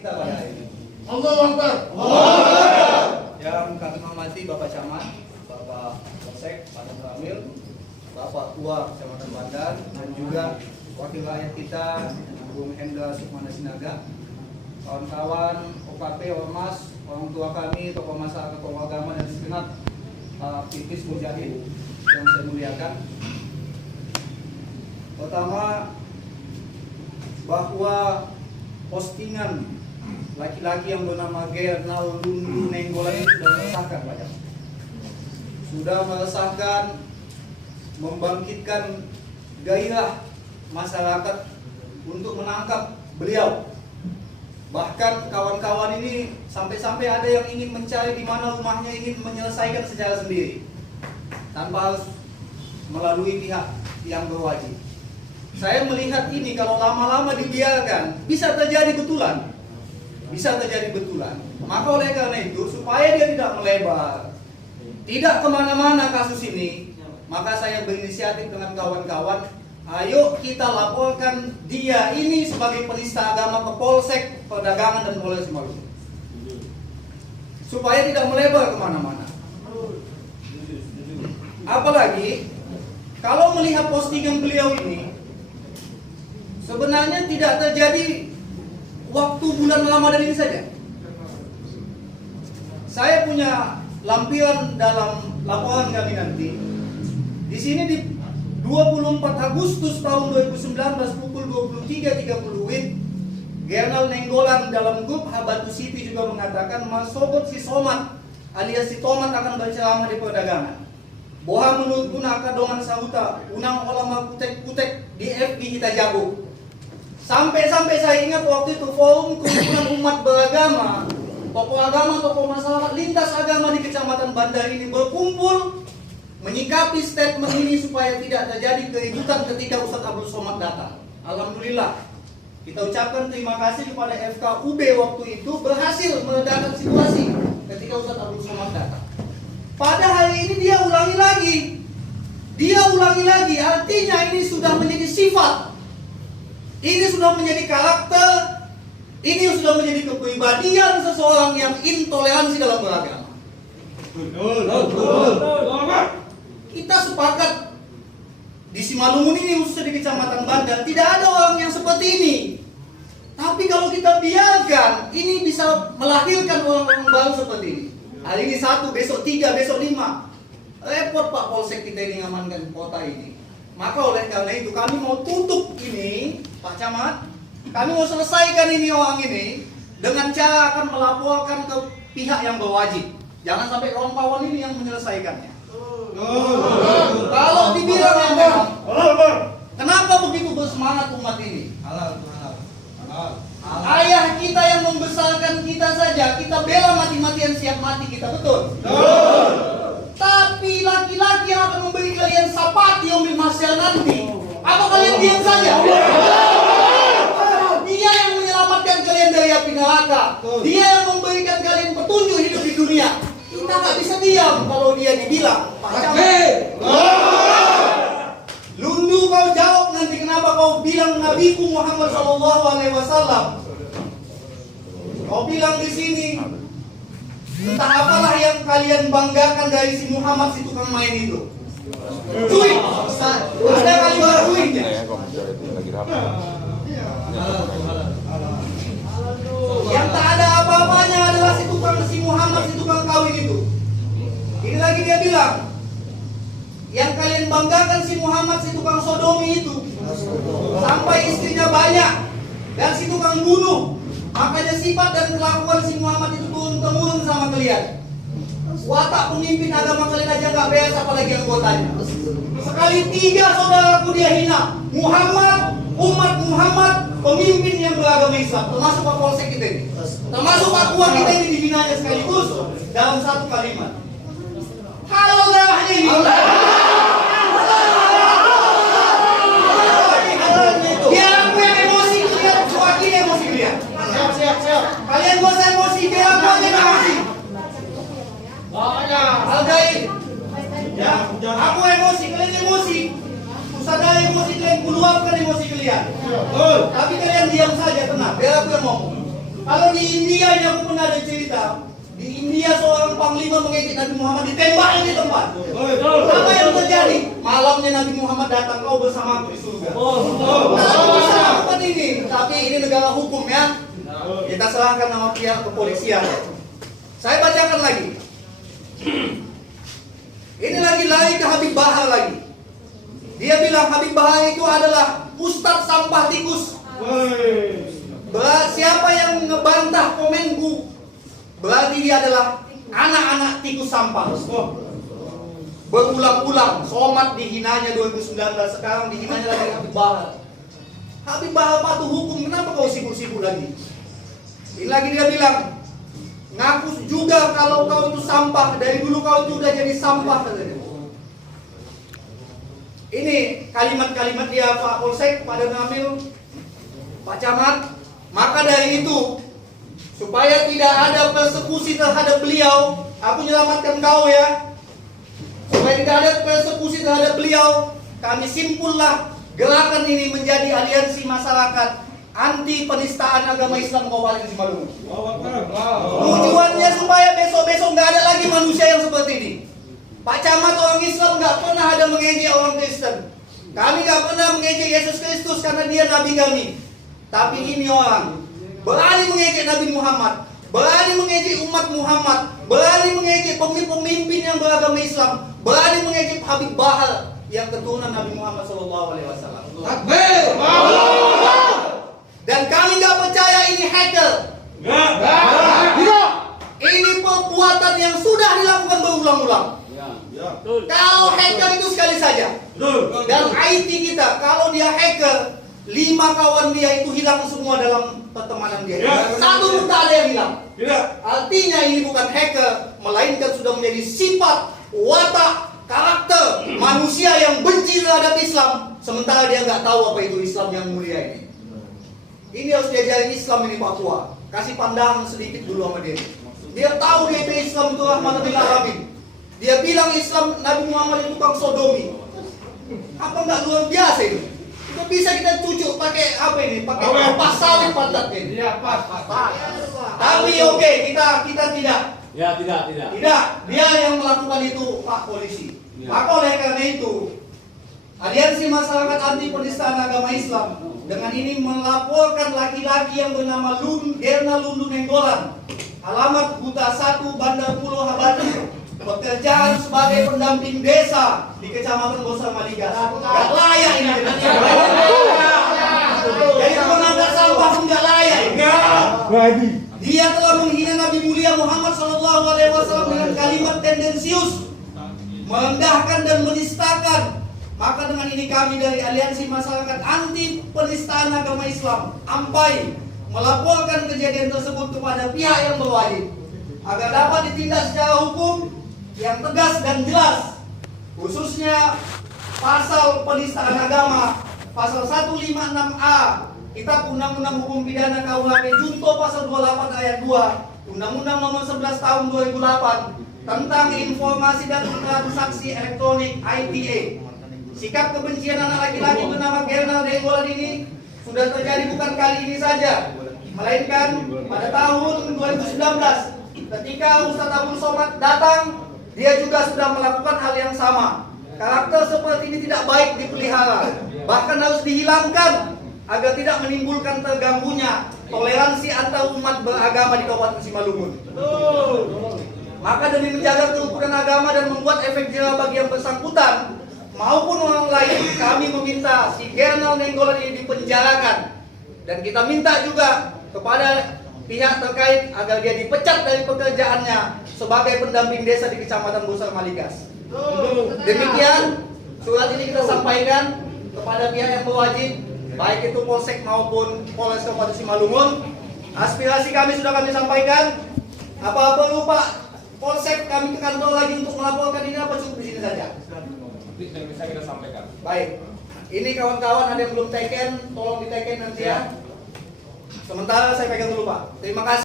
Kita pada hari ini. Allahu Akbar. Yang kami hormati Bapak Camat, Bapak Polsek, Pak Ramil, Bapak Tua Kecamatan Bandan, dan juga wakil rakyat kita, Bung Hendra Sukmana Sinaga, kawan-kawan, OKP, Ormas, orang tua kami, tokoh masyarakat, tokoh agama, dan segenap aktivis mujahid yang saya muliakan. Pertama, bahwa postingan laki-laki yang bernama Gernal Lundu Nenggolan sudah meresahkan banyak. Sudah meresahkan, membangkitkan gairah masyarakat untuk menangkap beliau. Bahkan kawan-kawan ini sampai-sampai ada yang ingin mencari di mana rumahnya, ingin menyelesaikan secara sendiri tanpa harus melalui pihak yang berwajib. Saya melihat ini kalau lama-lama dibiarkan bisa terjadi betulan. Maka oleh karena itu, supaya dia tidak melebar, tidak kemana-mana kasus ini, maka saya berinisiatif dengan kawan-kawan, ayo kita laporkan dia ini sebagai penista agama ke Polsek, Perdagangan, dan Polres Maluku, supaya tidak melebar kemana-mana. Apalagi kalau melihat postingan beliau ini, sebenarnya tidak terjadi waktu bulan Ramadan ini saja. Saya punya lampiran dalam laporan kami nanti. Di sini di 24 Agustus tahun 2019 pukul 23.30 WIB, Gernal Nenggolan dalam grup Habatu City juga mengatakan Mas Sobot si Somat alias si Tomat akan berceramah di perdagangan. Boha menurut guna kadongan sahuta unang ulama kutek-kutek di FB kita jago. Sampai-sampai saya ingat waktu itu forum kumpulan umat beragama, tokoh agama, tokoh masyarakat lintas agama di Kecamatan Bandar ini berkumpul menyikapi statement ini supaya tidak terjadi keributan ketika Ustadz Abdul Somad datang. Alhamdulillah, kita ucapkan terima kasih kepada FKUB waktu itu berhasil meredakan situasi ketika Ustadz Abdul Somad datang. Pada hari ini dia ulangi lagi, artinya ini sudah menjadi sifat. Ini sudah menjadi karakter, ini sudah menjadi kepribadian seseorang yang intoleransi dalam beragama. Kita sepakat di Simalungun ini, khususnya di Kecamatan Bandar, tidak ada orang yang seperti ini. Tapi kalau kita biarkan, ini bisa melahirkan orang-orang baru seperti ini. Hari ini 1, besok 3, besok 5. Repot Pak Polsek kita ini ngamankan kota ini. Maka oleh karena itu kami mau tutup ini, Pak Camat. Kami mau selesaikan ini orang ini dengan cara akan melaporkan ke pihak yang berwajib. Jangan sampai kawan-kawan ini yang menyelesaikannya. Kalau dibilang yang memang, kenapa begitu bersemangat umat ini? Ayah kita yang membesarkan kita saja, kita bela mati-matian, siap mati kita, betul? Tapi laki-laki yang akan memberi kalian sapat di omil masyar nanti, apa kalian diam saja? Dia yang menyelamatkan kalian dari api neraka. Dia yang memberikan kalian petunjuk hidup di dunia. Kita nggak bisa diam kalau dia dibilang Pak Camat. Lundu, kau jawab nanti kenapa kau bilang Nabiku Muhammad SAW. Kau bilang di sini entah apalah yang kalian banggakan dari si Muhammad si tukang main itu. Cuit, ada kalimat cuitnya. Yang tak ada apa-apanya adalah si Muhammad si tukang kawin itu. Ini lagi dia bilang, yang kalian banggakan si Muhammad si tukang sodomi itu, sampai istrinya banyak dan si tukang bunuh. Makanya sifat dan kelakuan si Muhammad itu turun-temurun sama kalian. Watak pemimpin agama kalian aja nggak beres, apalagi anggotanya. Sekali 3 saudaraku dia hina. Muhammad, umat Muhammad, pemimpin yang beragama Islam, termasuk Pak Polsek kita ini, termasuk Pak Tua kita ini dihinanya sekaligus dalam satu kalimat. Halo darahnya ini. Biar aku yang emosi, biar mewakili emosi dia. Siap. Kalian gak usah emosi, biar aku yang emosi. Hargai. Ya, aku emosi, kalian emosi. Sadar emosi kalian, keluarkan emosi kalian. Tapi kalian diam saja, tenang. Biar aku yang ngomong. Kalau di India ini aku pernah ada cerita, di India seorang panglima mengejek Nabi Muhammad ditembak di tempat. Apa yang terjadi? Malamnya Nabi Muhammad datang, kau bersama aku di surga. Bisa lakukan ini, tapi ini negara hukum ya. Kita serahkan nama pihak kepolisian. Saya bacakan lagi. Ini lagi lari ke Habib Bahar lagi. Dia bilang Habib Bahar itu adalah ustadz sampah tikus. Siapa yang ngebantah komenku, berarti dia adalah anak-anak tikus sampah. Berulang-ulang, Somad dihinanya 2019, sekarang dihinanya lagi Habib Bahar. Habib Bahar patuh hukum, kenapa kau sibuk-sibuk lagi? Ini lagi dia bilang, ngaku juga kalau kau itu sampah, dari dulu kau itu udah jadi sampah katanya. Ini kalimat-kalimat dia Pak Polsek, Pak Danamil, Pak Camat. Maka dari itu, supaya tidak ada persekusi terhadap beliau, aku menyelamatkan kau ya. Supaya tidak ada persekusi terhadap beliau, kami simpullah gerakan ini menjadi aliansi masyarakat anti penistaan agama Islam Kabupaten Simalungun. Tujuannya supaya besok-besok nggak ada lagi manusia yang seperti ini. Pak Camat orang Islam nggak pernah ada mengejek orang Kristen. Kami nggak pernah mengejek Yesus Kristus karena dia nabi kami. Tapi ini orang berani mengejek Nabi Muhammad, berani mengejek umat Muhammad, berani mengejek pemimpin yang beragama Islam, berani mengejek Habib Bahar yang keturunan Nabi Muhammad SAW. Takbir! Dan kami nggak percaya ini hacker. Tidak. Ini perbuatan yang sudah dilakukan berulang-ulang. Kalau hacker itu sekali saja. Dan IT kita, kalau dia hacker, 5 kawan dia itu hilang semua dalam pertemanan dia. Satu pun tak ada yang hilang. Artinya ini bukan hacker, melainkan sudah menjadi sifat, watak, karakter manusia yang benci terhadap Islam, sementara dia nggak tahu apa itu Islam yang mulia ini. Ini harus diajarin Islam ini Pak Tua. Kasih pandangan sedikit dulu sama dia. Dia tahu dia itu Islam itu rahmatan lil alamin. Dia bilang Islam Nabi Muhammad itu tukang sodomi. Apa nggak luar biasa ini? Itu bisa kita cucuk pakai apa ini? Pakai pasal yang pantat ini. Iya, pas. Tapi oke, kita tidak. Ya, tidak. Tidak, dia yang melakukan itu Pak Polisi. Maka oleh karena itu, Aliansi Masyarakat Anti Penistaan Agama Islam dengan ini melaporkan laki-laki yang bernama Gerna Lundu Nenggolan, alamat Huta 1 Bandar Pulau Habati, pekerjaan sebagai pendamping desa di Kecamatan Bosar Maligas. Gak layak ini. Jadi pengangkat sampah pun gak layak. Dia telah menghina Nabi mulia Muhammad SAW dengan kalimat tendensius, merendahkan dan menistakan. Maka dengan ini kami dari Aliansi Masyarakat Anti Penistaan Agama Islam AMPAI melaporkan kejadian tersebut kepada pihak yang berwajib agar dapat ditindak secara hukum yang tegas dan jelas, khususnya pasal penistaan agama pasal 156A Kitab Undang-Undang Hukum Pidana KUHP Junto pasal 28 ayat 2 Undang-Undang Nomor 11 Tahun 2008 tentang Informasi dan Transaksi Elektronik ITA. Sikap kebencian anak laki-laki bernama Gerna Nenggolan ini sudah terjadi bukan kali ini saja, melainkan pada tahun 2019 ketika Ustadz Abdul Somad datang, dia juga sudah melakukan hal yang sama. Karakter seperti ini tidak baik dipelihara, bahkan harus dihilangkan agar tidak menimbulkan terganggunya toleransi antar umat beragama di Kabupaten Simalungun. Maka demi menjaga kerukunan agama dan membuat efek jerah bagi yang bersangkutan maupun orang lain, kami meminta si Gerna Nenggolan ini dipenjarakan, dan kita minta juga kepada pihak terkait agar dia dipecat dari pekerjaannya sebagai pendamping desa di Kecamatan Bosar Maligas. Demikian surat ini kita sampaikan kepada pihak yang berwajib, baik itu Polsek maupun Polres Kabupaten Simalungun. Aspirasi kami sudah kami sampaikan. Apa perlu Pak Polsek kami ke kantor lagi untuk melaporkan ini, apa cukup di sini saja? Dan bisa kita sampaikan. Baik, ini kawan-kawan ada yang belum teken, tolong diteken nanti ya. Sementara saya pegang dulu Pak. Terima kasih.